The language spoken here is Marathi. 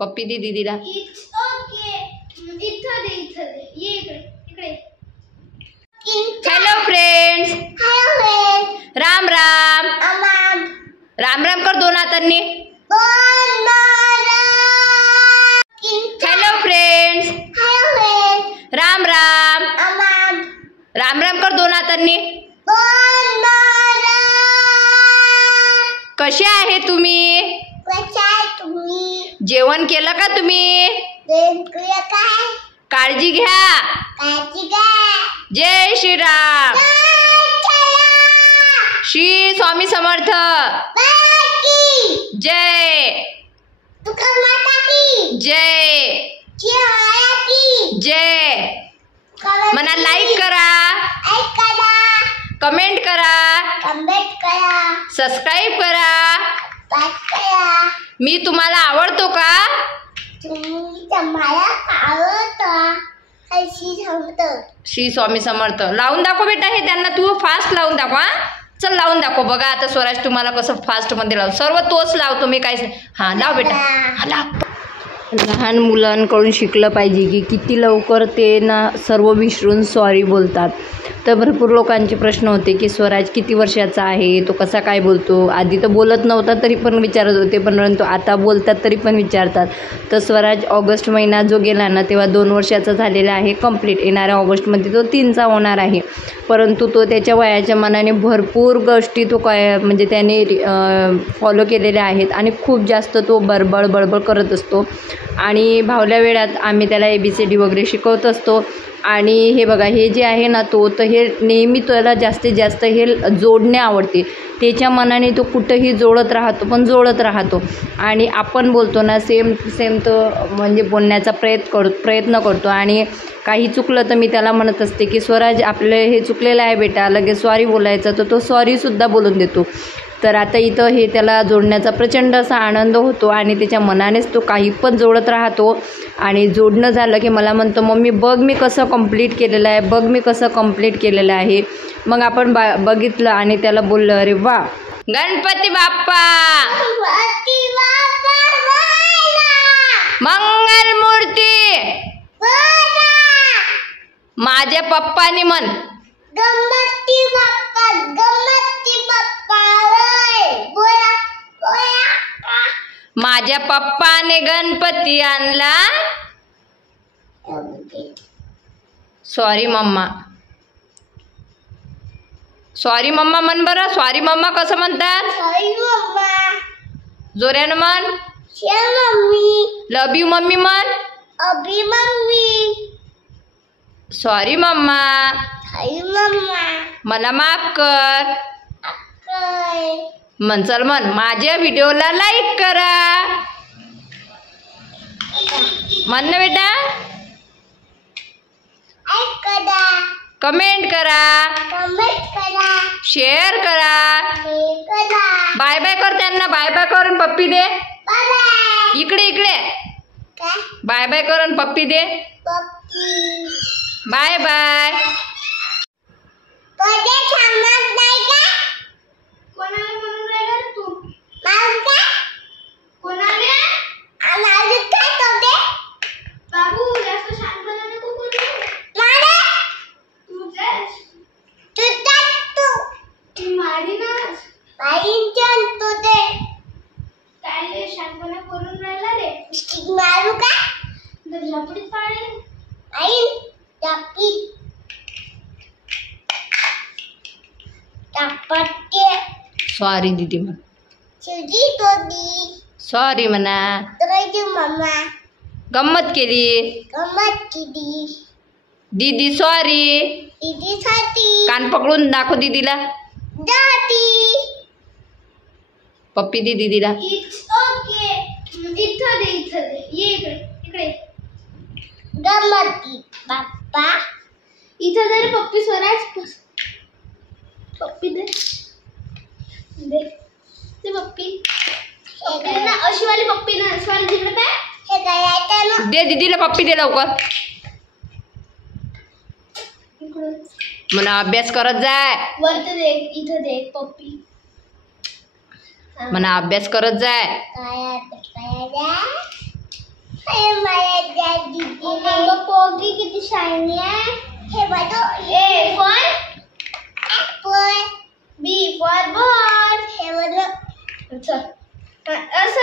पप्पी दे दीदीला. It's okay. इथं दे ये इकडे. Hello friends. राम राम. राम राम कर दोन हातांनी. Hello friends. राम राम. राम राम कर दोन हातांनी. कसे आहे तुम्ही? जेवण केलं का तुम्ही? काळजी घ्या. जय श्रीराम. श्री स्वामी समर्थ. जय जय जय. मला लाईक करा, कमेंट करा, सबस्क्राईब करा. मी तुम्हाला आवडतो का? श्री स्वामी समर्थ. लावून दाखव बेटा हे त्यांना. तू फास्ट लावून दाखव. चल लावून दाखव. बघा आता स्वराज तुम्हाला कसं फास्ट मध्ये लाव. सर्व तोच लावतो मी. काय हा लाव बेटा. हा लाव. लहान मुलांकडून शिकलं पाहिजे की किती लवकर ते ना सर्व विसरून सॉरी बोलतात. तर भरपूर लोकांचे प्रश्न होते की स्वराज किती वर्षाचा आहे, तो कसा काय बोलतो. आधी तर बोलत नव्हता तरी पण विचारत होते, परंतु आता बोलतात तरी पण विचारतात. तर स्वराज ऑगस्ट महिना जो गेला ना तेव्हा 2 वर्षाचा झालेला आहे कंप्लीट. येणाऱ्या ऑगस्टमध्ये तो 3चा होणार आहे. परंतु तो त्याच्या वयाच्या मानाने भरपूर गोष्टी तो म्हणजे त्याने फॉलो केलेल्या आहेत आणि खूप जास्त तो बडबड करत असतो. आणि भावल्या वेळात आम्ही त्याला ABCD वगैरे शिकवत असतो. आणि हे बघा हे जे आहे ना तो तर हे नेहमी त्याला जास्तीत जास्त हे जोडणे आवडते. त्याच्या मनाने तो कुठंही जोडत राहतो. आणि आपण बोलतो ना सेम तो म्हणजे बोलण्याचा प्रयत्न करतो. आणि काही चुकलं तर मी त्याला म्हणत असते की स्वराज आपलं हे चुकलेलं आहे बेटा, लगेच सॉरी बोलायचं. तर तो सॉरीसुद्धा बोलून देतो. तर आता इथं हे त्याला जोडण्याचा प्रचंड असा आनंद होतो आणि त्याच्या मनानेच तो काही पण जोडत राहतो. आणि जोडणं झालं की मला म्हणतो मम्मी बघ मी कसं कंप्लीट केलेलं आहे. मग आपण बघितलं आणि त्याला बोललं अरे वा गणपती बाप्पा मंगल मूर्ती. माझ्या पप्पानी म्हण गणपती बाप्पा माझ्या पप्पाने गणपती आणला. सॉरी मम्मा म्हण बरं. सॉरी मम्मा कसं म्हणतात? जोऱ्यानं म्हण. लव यू मम्मी म्हण. Sorry mamma. मला माफ कर. चल म्हण. माझ्या व्हिडिओला लाईक करा. म्हण ना बेटा. कमेंट करा, शेअर करा. बाय बाय कर त्यांना. बाय बाय करून पप्पी दे. इकडे बाय बाय करून पप्पी दे. Bye bye. सॉरी दीदी म्हण. सॉरी म्हणा. गंमत केली दीदी. सॉरी. कान पकडून दाखव दीदीला. पप्पी दे दीदीला. It's okay. इथं दे ये इकडे. गणपती बाप्पा. इथं दे पप्पी. स्वराज पप्पी दे पप्पी. ना अशी वाली पप्पी ना. स्वराज जिकडे काय दे दीदीला पप्पी दे लवकर. म्हणा अभ्यास करत जाय. वरती दे. इथं दे पप्पी. म्हणा अभ्यास करत जाय. पोगी किती शायनी आहे. हे बघ. A for apple. B for ball. हे बघ. चल असं